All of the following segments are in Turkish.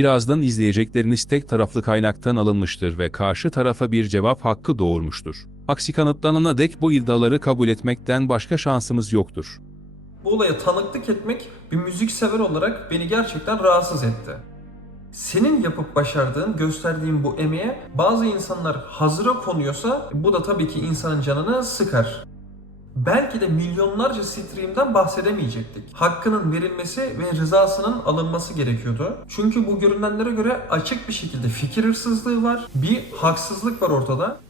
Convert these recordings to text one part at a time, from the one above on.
Birazdan izleyecekleriniz tek taraflı kaynaktan alınmıştır ve karşı tarafa bir cevap hakkı doğurmuştur. Aksi kanıtlanana dek bu iddiaları kabul etmekten başka şansımız yoktur. Bu olaya tanıklık etmek bir müzik sever olarak beni gerçekten rahatsız etti. Senin yapıp başardığın, gösterdiğin bu emeğe bazı insanlar hazıra konuyorsa bu da tabii ki insanın canını sıkar. Belki de milyonlarca stream'den bahsedemeyecektik. Hakkının verilmesi ve rızasının alınması gerekiyordu. Çünkü bu görünenlere göre açık bir şekilde fikir hırsızlığı var. Bir haksızlık var ortada.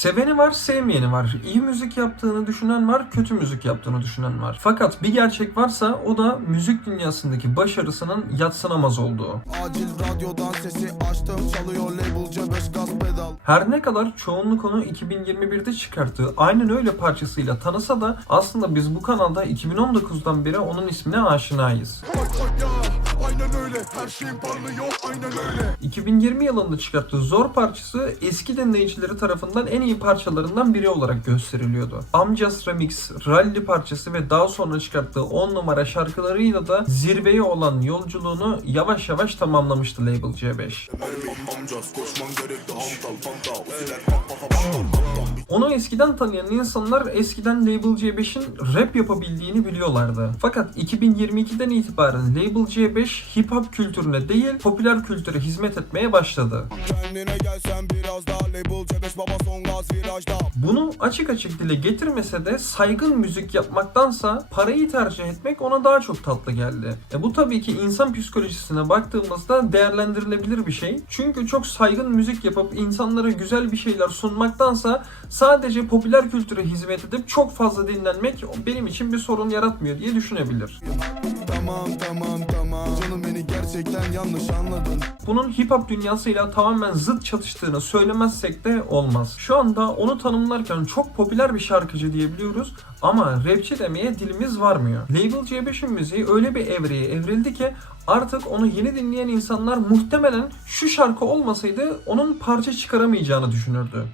Seveni var, sevmeyeni var. İyi müzik yaptığını düşünen var, kötü müzik yaptığını düşünen var. Fakat bir gerçek varsa o da müzik dünyasındaki başarısının yatsınamaz olduğu. Acil radyodan sesi açtım çalıyor label C5 gaz pedal Her ne kadar çoğunluk onu 2021'de çıkarttığı aynen öyle parçasıyla tanısa da aslında biz bu kanalda 2019'dan beri onun ismine aşinayız. Koy ya aynen öyle her şeyin parlıyor aynen öyle 2020 yılında çıkarttığı Zor parçası eski dinleyicileri tarafından en iyi parçalarından biri olarak gösteriliyordu. Amcas Remix, Rally parçası ve daha sonra çıkarttığı 10 numara şarkılarıyla da zirveye olan yolculuğunu yavaş yavaş tamamlamıştı Label C5. Amcaz koşman gerekti hantal pantal Siler pap pap pap pap pap Onu eskiden tanıyan insanlar eskiden Label C5'in rap yapabildiğini biliyorlardı. Fakat 2022'den itibaren Label C5 hip hop kültürüne değil popüler kültüre hizmet etmeye başladı. Kendine gelsen biraz daha label C5 baba son gaz virajda Bunu açık açık dile getirmese de saygın müzik yapmaktansa parayı tercih etmek ona daha çok tatlı geldi. E bu tabii ki insan psikolojisine baktığımızda değerlendirilebilir bir şey. Çünkü çok saygın müzik yapıp insanlara güzel bir şeyler sunmaktansa sadece popüler kültüre hizmet edip çok fazla dinlenmek benim için bir sorun yaratmıyor diye düşünebilir. Tamam tamam tamam gerçekten yanlış anladın Bunun hip hop dünyasıyla tamamen zıt çatıştığını söylemezsek de olmaz. Şu anda onu tanımlarken çok popüler bir şarkıcı diyebiliyoruz ama rapçi demeye dilimiz varmıyor. Label C5'in müziği öyle bir evreye evrildi ki artık onu yeni dinleyen insanlar muhtemelen şu şarkı olmasaydı onun parça çıkaramayacağını düşünürdü.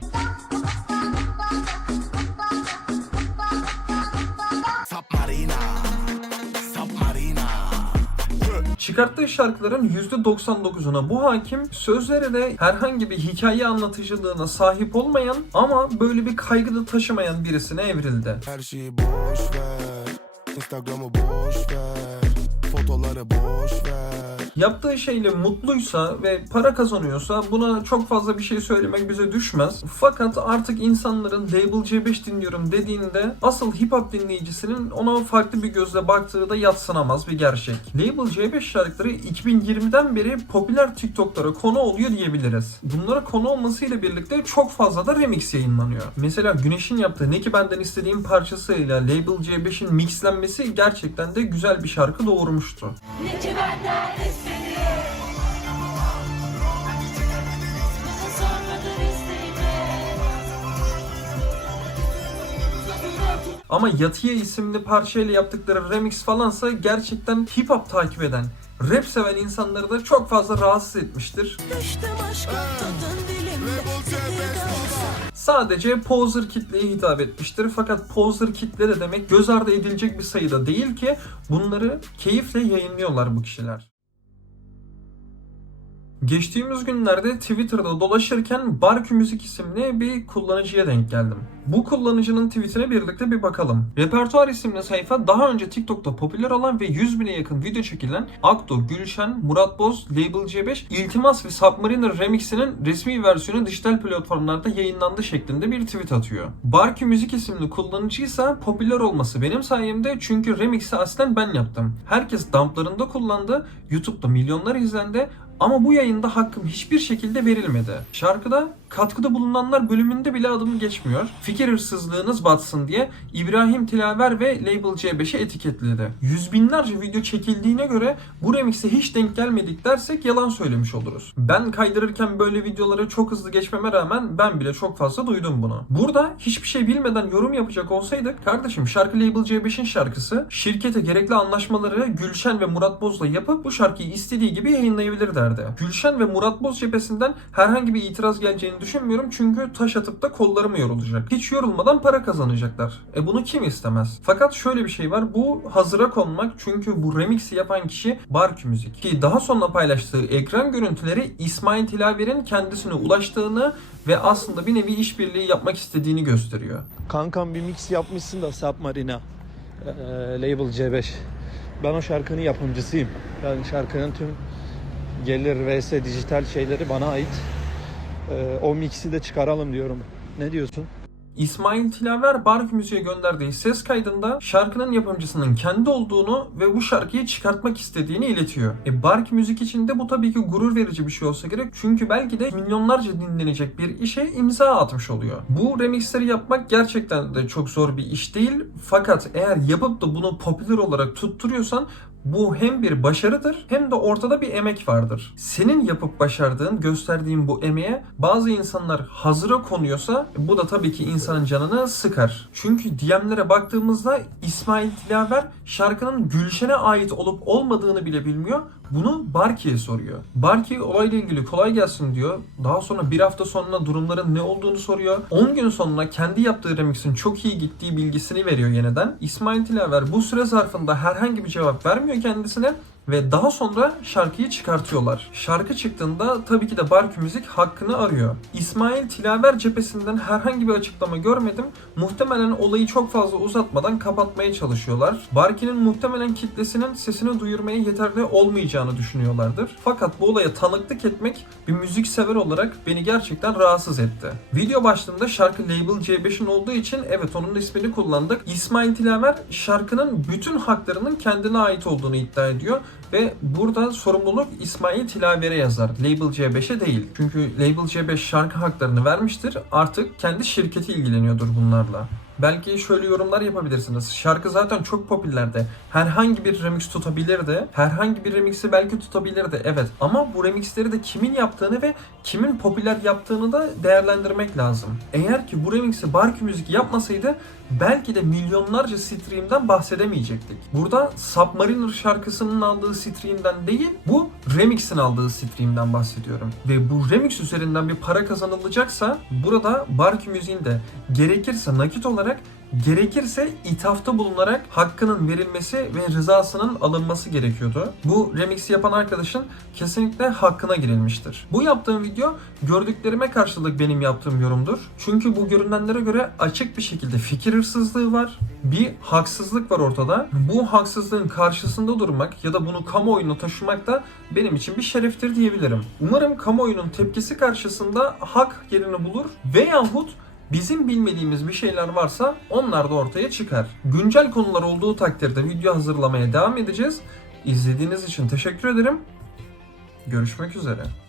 Çıkarttığı şarkıların %99'una bu hakim, sözleri de herhangi bir hikaye anlatıcılığına sahip olmayan ama böyle bir kaygıda taşımayan birisine evrildi. Her şeyi boş ver. Instagram'ı boş ver. Fotoları boş ver Yaptığı şeyle mutluysa ve para kazanıyorsa buna çok fazla bir şey söylemek bize düşmez. Fakat artık insanların Label C5 dinliyorum dediğinde asıl hip hop dinleyicisinin ona farklı bir gözle baktığı da yatsınamaz bir gerçek. Label C5 şarkıları 2020'den beri popüler TikTok'lara konu oluyor diyebiliriz. Bunlara konu olmasıyla birlikte çok fazla da remix yayınlanıyor. Mesela Güneş'in yaptığı Ne Ki Benden İstediğim parçasıyla Label C5'in mixlenmesi gerçekten de güzel bir şarkı doğurmuştu. Ne ki benden Ama Yatıya isimli parçayla yaptıkları remix falansa gerçekten hip hop takip eden, rap seven insanları da çok fazla rahatsız etmiştir. Sadece poser kitleye hitap etmiştir. Fakat poser kitle de demek göz ardı edilecek bir sayıda değil ki bunları keyifle yayınlıyorlar bu kişiler. Geçtiğimiz günlerde Twitter'da dolaşırken Barkü Müzik isimli bir kullanıcıya denk geldim. Bu kullanıcının tweetine birlikte bir bakalım. Repertuar isimli sayfa daha önce TikTok'ta popüler olan ve 100 bine yakın video çekilen Akdo, Gülşen, Murat Boz, Label C5, İltimas ve Submariner Remix'inin resmi versiyonu dijital platformlarda yayınlandı şeklinde bir tweet atıyor. Barkü Müzik isimli kullanıcıysa popüler olması benim sayemde çünkü remix'i aslen ben yaptım. Herkes dumplarında kullandı, YouTube'da milyonlar izlendi ama bu yayında hakkım hiçbir şekilde verilmedi. Şarkıda katkıda bulunanlar bölümünde bile adım geçmiyor. Fikir hırsızlığınız batsın diye İbrahim Tilaver ve Label C5'i etiketledi. Yüz binlerce video çekildiğine göre bu remix'e hiç denk gelmedik dersek yalan söylemiş oluruz. Ben kaydırırken böyle videoları çok hızlı geçmeme rağmen ben bile çok fazla duydum bunu. Burada hiçbir şey bilmeden yorum yapacak olsaydık kardeşim şarkı Label C5'in şarkısı şirkete gerekli anlaşmaları Gülşen ve Murat Boz'la yapıp bu şarkıyı istediği gibi yayınlayabilir derdi. Gülşen ve Murat Boz cephesinden herhangi bir itiraz geleceğini istediğini düşünmüyorum çünkü taş atıp da kolları mı yorulacak? Hiç yorulmadan para kazanacaklar. E bunu kim istemez? Fakat şöyle bir şey var. Bu hazıra konmak çünkü bu remix'i yapan kişi Bark Müzik. Ki daha sonra paylaştığı ekran görüntüleri İsmail Tilaver'in kendisine ulaştığını ve aslında bir nevi işbirliği yapmak istediğini gösteriyor. Kankam bir mix yapmışsın da Submarina. Ee, label C5. Ben o şarkının yapımcısıyım. Yani şarkının tüm gelir vs dijital şeyleri bana ait. Ee, o mix'i de çıkaralım diyorum. Ne diyorsun? İsmail Tilaver Bark Müziğe gönderdiği ses kaydında şarkının yapımcısının kendi olduğunu ve bu şarkıyı çıkartmak istediğini iletiyor. E Bark Müzik için de bu tabii ki gurur verici bir şey olsa gerek. Çünkü belki de milyonlarca dinlenecek bir işe imza atmış oluyor. Bu remixleri yapmak gerçekten de çok zor bir iş değil. Fakat eğer yapıp da bunu popüler olarak tutturuyorsan bu hem bir başarıdır hem de ortada bir emek vardır. Senin yapıp başardığın, gösterdiğin bu emeğe bazı insanlar hazıra konuyorsa bu da tabii ki insanın canını sıkar. Çünkü DM'lere baktığımızda İsmail Tilaver şarkının Gülşen'e ait olup olmadığını bile bilmiyor. Bunu Barki'ye soruyor. Barki olayla ilgili kolay gelsin diyor. Daha sonra bir hafta sonra durumların ne olduğunu soruyor. 10 gün sonra kendi yaptığı remixin çok iyi gittiği bilgisini veriyor yeniden. İsmail Tilaver bu süre zarfında herhangi bir cevap vermiyor kendisine ve daha sonra şarkıyı çıkartıyorlar. Şarkı çıktığında tabii ki de Bark Müzik hakkını arıyor. İsmail Tilaver cephesinden herhangi bir açıklama görmedim. Muhtemelen olayı çok fazla uzatmadan kapatmaya çalışıyorlar. Barki'nin muhtemelen kitlesinin sesini duyurmaya yeterli olmayacağını düşünüyorlardır. Fakat bu olaya tanıklık etmek bir müzik sever olarak beni gerçekten rahatsız etti. Video başlığında şarkı Label C5'in olduğu için evet onun ismini kullandık. İsmail Tilaver şarkının bütün haklarının kendine ait olduğunu iddia ediyor ve burada sorumluluk İsmail Tilaver'e yazar. Label C5'e değil. Çünkü Label C5 şarkı haklarını vermiştir. Artık kendi şirketi ilgileniyordur bunlarla. Belki şöyle yorumlar yapabilirsiniz. Şarkı zaten çok popülerdi. Herhangi bir remix tutabilirdi. Herhangi bir remixi belki tutabilirdi. Evet. Ama bu remixleri de kimin yaptığını ve kimin popüler yaptığını da değerlendirmek lazım. Eğer ki bu remixi Bark Müzik yapmasaydı belki de milyonlarca stream'den bahsedemeyecektik. Burada Submariner şarkısının aldığı stream'den değil, bu remix'in aldığı stream'den bahsediyorum. Ve bu remix üzerinden bir para kazanılacaksa burada Bark Müziğin de gerekirse nakit olarak gerekirse ithafta bulunarak hakkının verilmesi ve rızasının alınması gerekiyordu. Bu remix'i yapan arkadaşın kesinlikle hakkına girilmiştir. Bu yaptığım video gördüklerime karşılık benim yaptığım yorumdur. Çünkü bu görünenlere göre açık bir şekilde fikir hırsızlığı var. Bir haksızlık var ortada. Bu haksızlığın karşısında durmak ya da bunu kamuoyuna taşımak da benim için bir şereftir diyebilirim. Umarım kamuoyunun tepkisi karşısında hak yerini bulur veyahut Bizim bilmediğimiz bir şeyler varsa onlar da ortaya çıkar. Güncel konular olduğu takdirde video hazırlamaya devam edeceğiz. İzlediğiniz için teşekkür ederim. Görüşmek üzere.